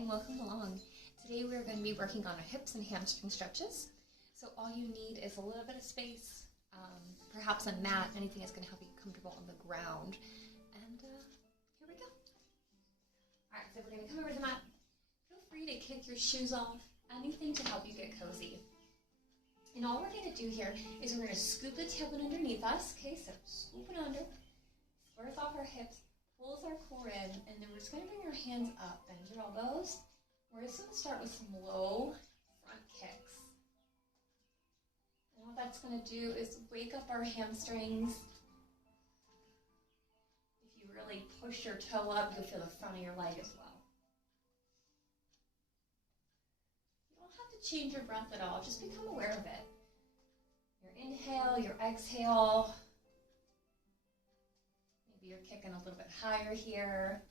and welcome along. Today we're going to be working on our hips and hamstring stretches. So all you need is a little bit of space, perhaps a mat, anything that's going to help you comfortable on the ground. And here we go. Alright, so we're going to come over to the mat. Feel free to kick your shoes off, anything to help you get cozy. And all we're going to do here is we're going to scoop the tailbone underneath us. Okay, so scoop it under, squares off our hips, pulls our core in, and then we're just going to bring our hands up, bend your elbows. We're just going to start with some low front kicks. And what that's going to do is wake up our hamstrings. If you really push your toe up, you'll feel the front of your leg as well. You don't have to change your breath at all, just become aware of it. Your inhale, your exhale. Maybe you're kicking a little bit higher here.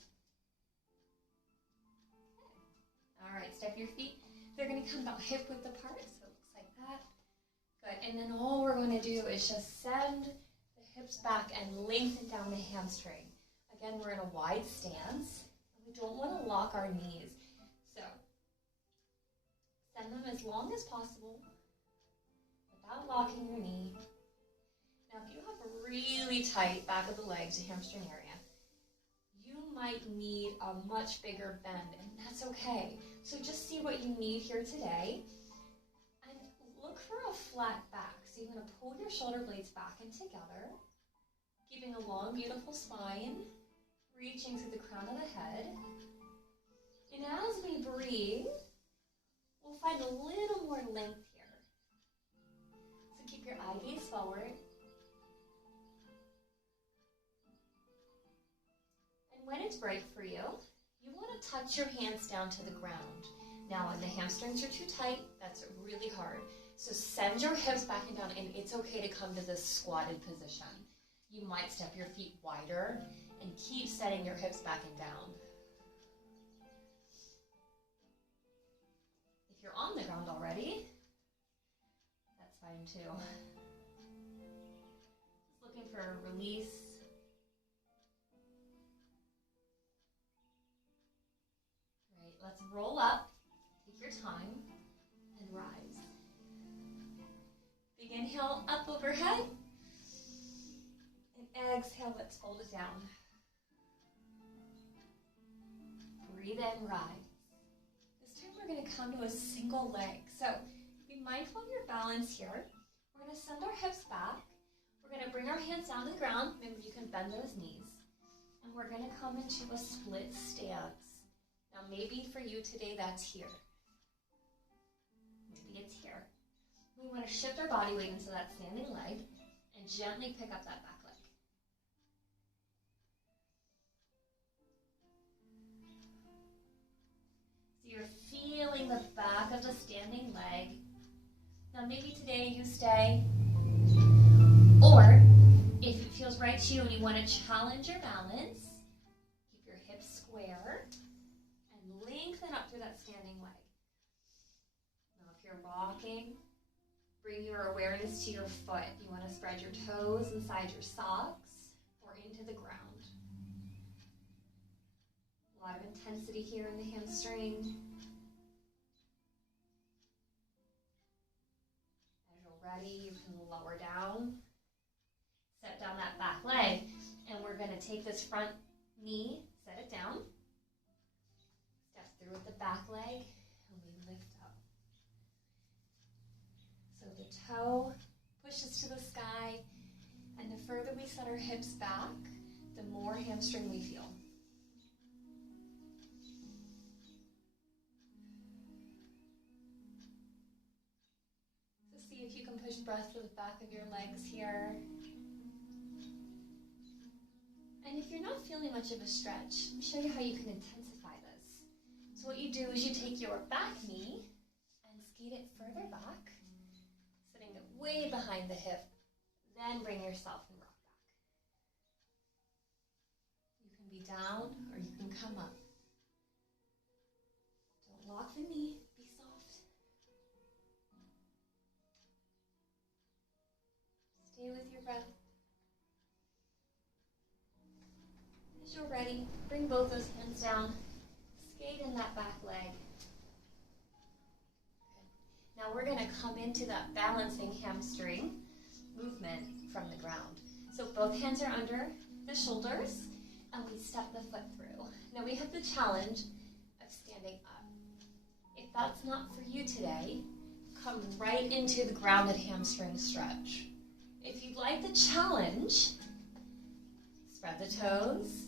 All right, step your feet. They're going to come about hip width apart, so it looks like that. Good, and then all we're going to do is just send the hips back and lengthen down the hamstring. Again, we're in a wide stance, and we don't want to lock our knees. So, send them as long as possible without locking your knee. Now, if you have a really tight back of the legs, the hamstring area, you might need a much bigger bend, and that's okay. So just see what you need here today, and look for a flat back. So you're going to pull your shoulder blades back and together, keeping a long, beautiful spine, reaching through the crown of the head. And as we breathe, we'll find a little more length here. So keep your eye gaze forward. And when it's right for you, you want to touch your hands down to the ground. Now, when the hamstrings are too tight, that's really hard. So send your hips back and down, and it's okay to come to this squatted position. You might step your feet wider and keep setting your hips back and down. If you're on the ground already, that's fine too. Just looking for a release. Let's roll up, take your time, and rise. Big inhale up overhead, and exhale, let's fold it down. Breathe in, rise. This time we're going to come to a single leg. So be mindful of your balance here. We're going to send our hips back. We're going to bring our hands down to the ground. Remember, you can bend those knees. And we're going to come into a split stance. Now maybe for you today that's here. Maybe it's here. We want to shift our body weight into that standing leg and gently pick up that back leg. So you're feeling the back of the standing leg. Now maybe today you stay, or if it feels right to you and you want to challenge your balance, keep your hips square. Lengthen up through that standing leg. Now if you're rocking, bring your awareness to your foot. You want to spread your toes inside your socks or into the ground. A lot of intensity here in the hamstring. As you're ready, you can lower down, set down that back leg, and we're going to take this front knee, set it down, through with the back leg, and we lift up. So the toe pushes to the sky, and the further we set our hips back, the more hamstring we feel. So see if you can push breath to the back of your legs here. And if you're not feeling much of a stretch, let me show you how you can intensify this. So what you do is you take your back knee and skate it further back, sitting it way behind the hip, then bring yourself and rock back. You can be down or you can come up. Don't lock the knee, be soft. Stay with your breath. As you're ready, bring both those hands down. Skate in that back leg. we're going to come into that balancing hamstring movement from the ground. So both hands are under the shoulders, and we step the foot through. Now we have the challenge of standing up. If that's not for you today, come right into the grounded hamstring stretch. If you'd like the challenge, spread the toes,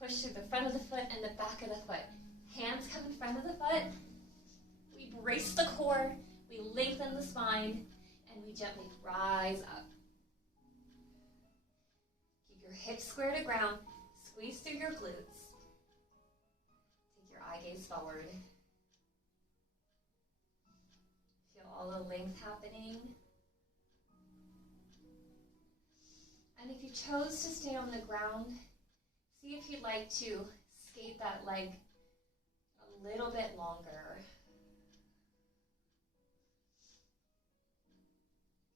push through the front of the foot and the back of the foot. Hands come in front of the foot. We brace the core, we lengthen the spine, and we gently rise up. Keep your hips square to ground, squeeze through your glutes. Take your eye gaze forward. Feel all the length happening. And if you chose to stay on the ground, see if you'd like to skate that leg a little bit longer.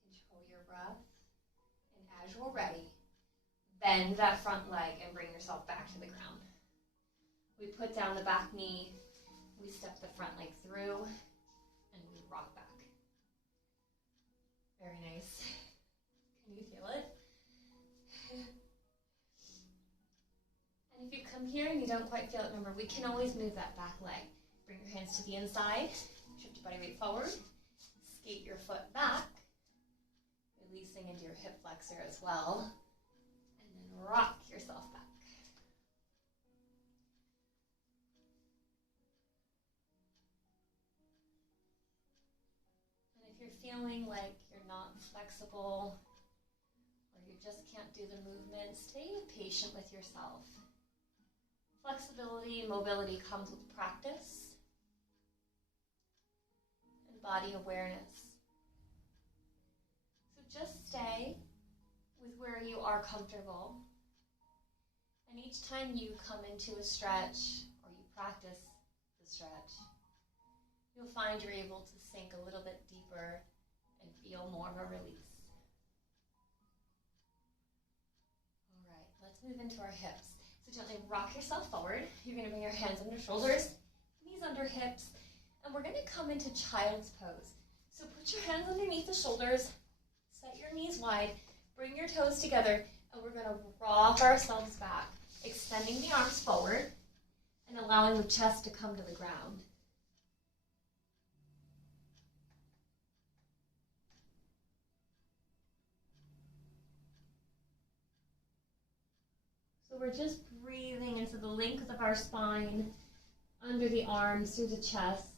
Control your breath. And as you're ready, bend that front leg and bring yourself back to the ground. We put down the back knee, we step the front leg through, and we rock back. Very nice. Can you feel it? And if you come here and you don't quite feel it, remember, we can always move that back leg. Bring your hands to the inside, shift your body weight forward, skate your foot back, releasing into your hip flexor as well, and then rock yourself back. And if you're feeling like you're not flexible, or you just can't do the movement, stay patient with yourself. Flexibility and mobility comes with practice and body awareness. So just stay with where you are comfortable. And each time you come into a stretch or you practice the stretch, you'll find you're able to sink a little bit deeper and feel more of a release. All right, let's move into our hips. So gently rock yourself forward. You're going to bring your hands under shoulders, knees under hips, and we're going to come into child's pose. So put your hands underneath the shoulders, set your knees wide, bring your toes together, and we're going to rock ourselves back, extending the arms forward and allowing the chest to come to the ground. So we're just breathing into the length of our spine, under the arms, through the chest.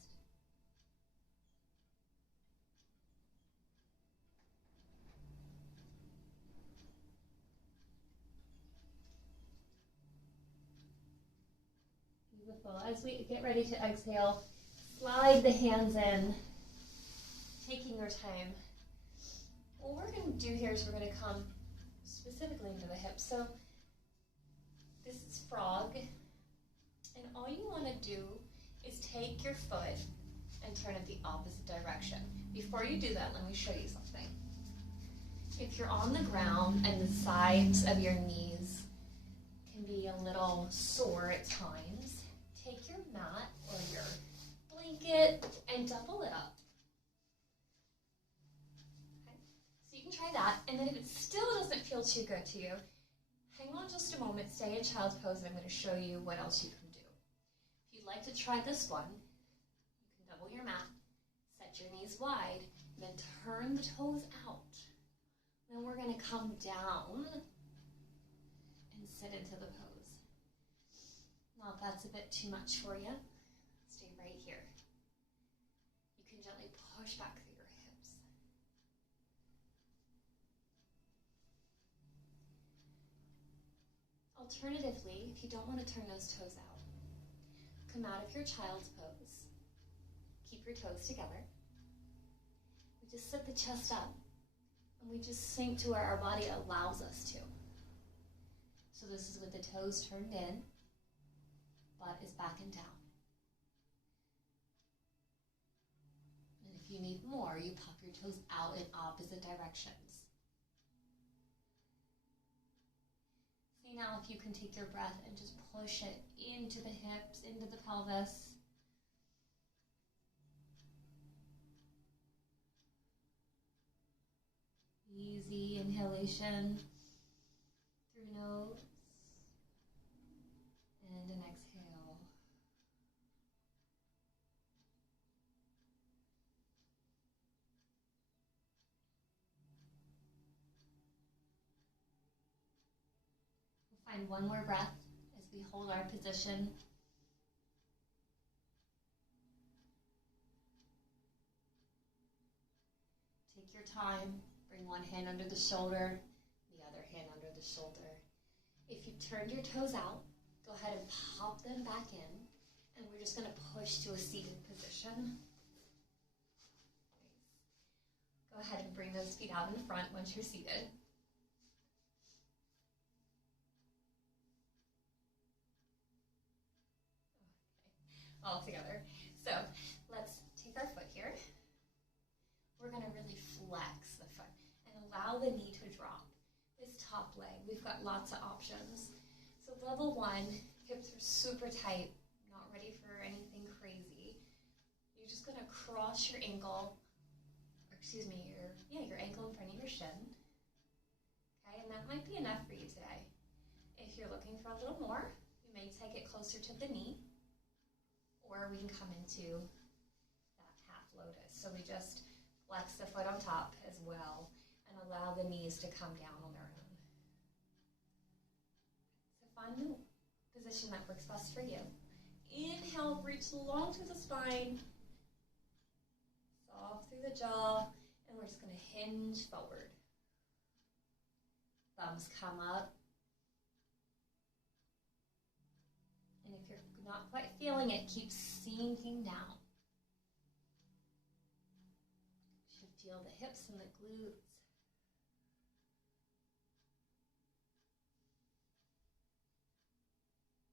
Beautiful. As we get ready to exhale, slide the hands in, taking your time. What we're going to do here is we're going to come specifically into the hips. So this is frog, and all you want to do is take your foot and turn it the opposite direction. Before you do that, let me show you something. If you're on the ground and the sides of your knees can be a little sore at times, take your mat or your blanket and double it up. Okay? So you can try that, and then if it still doesn't feel too good to you, hang on just a moment, stay in child's pose, and I'm going to show you what else you can do. If you'd like to try this one, you can double your mat, set your knees wide, and then turn the toes out. Then we're going to come down and sit into the pose. Now if that's a bit too much for you, stay right here. You can gently push back through your hips. Alternatively, if you don't want to turn those toes out, come out of your child's pose. Keep your toes together. We just sit the chest up, and we just sink to where our body allows us to. So this is with the toes turned in, butt is back and down. And if you need more, you pop your toes out in opposite directions. See now if you can take your breath and just push it into the hips, into the pelvis. inhalation through nose and an exhale. We'll find one more breath as we hold our position. Take your time. Bring one hand under the shoulder, the other hand under the shoulder. If you've turned your toes out, go ahead and pop them back in, and we're just going to push to a seated position. Go ahead and bring those feet out in front once you're seated. Okay. All together. So let's take our foot here. We're going to really flex the foot and allow the knee to drop. This top leg, we've got lots of options. So level 1, hips are super tight, not ready for anything crazy. You're just going to cross your ankle, your ankle in front of your shin. Okay, and that might be enough for you today. If you're looking for a little more, you may take it closer to the knee, or we can come into that half lotus. So we just flex the foot on top as well and allow the knees to come down on their own. So find the position that works best for you. Inhale, reach long through the spine, soft through the jaw, and we're just going to hinge forward. Thumbs come up. And if you're not quite feeling it, keep sinking down. Feel the hips and the glutes.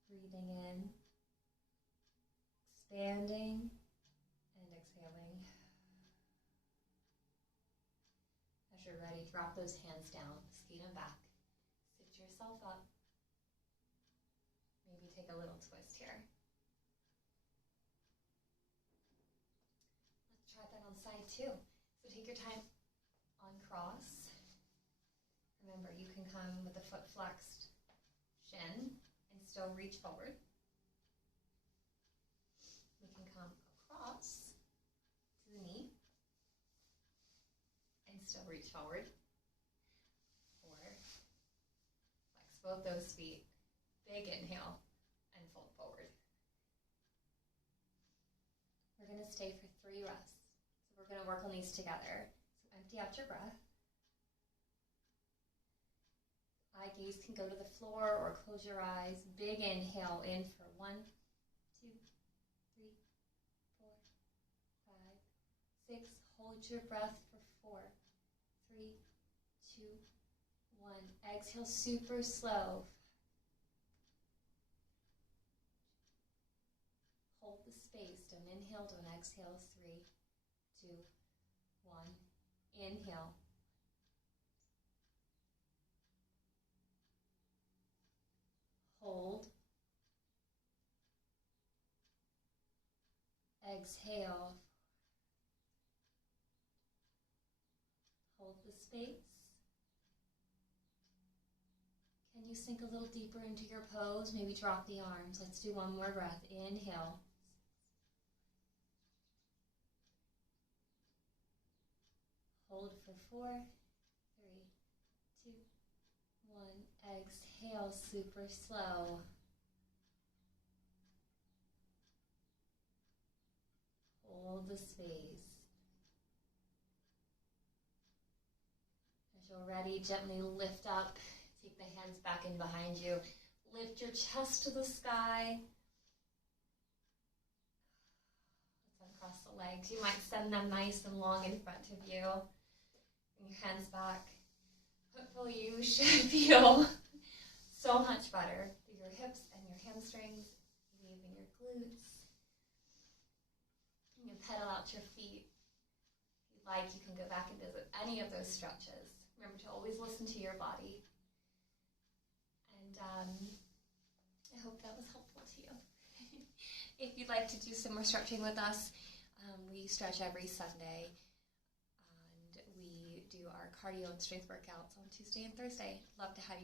Breathing in, expanding, and exhaling. As you're ready, drop those hands down, skeet them back. Sit yourself up. Maybe take a little twist here. Let's try that on side 2. So take your time on cross. Remember, you can come with the foot flexed shin and still reach forward. We can come across to the knee and still reach forward. Or flex both those feet. Big inhale and fold forward. We're going to stay for 3 rests. We're going to work on these together. So empty out your breath. Eye gaze can go to the floor or close your eyes. Big inhale in for 1, 2, 3, 4, 5, 6. Hold your breath for 4, 3, 2, 1. Exhale super slow. Hold the space. Don't inhale, don't exhale. 3, 2, 1. Inhale. Hold. Exhale. Hold the space. Can you sink a little deeper into your pose? Maybe drop the arms. Let's do one more breath. Inhale. Hold for 4, 3, 2, 1. Exhale, super slow. Hold the space. As you're ready, gently lift up. Take the hands back in behind you. Lift your chest to the sky. Let's uncross the legs. You might send them nice and long in front of you. Bring your hands back. Hopefully you should feel so much better through your hips and your hamstrings, leaving your glutes. You can pedal out your feet. If you'd like, you can go back and visit any of those stretches. Remember to always listen to your body. And I hope that was helpful to you. If you'd like to do some more stretching with us, we stretch every Sunday. And we do our cardio and strength workouts on Tuesday and Thursday. Love to have you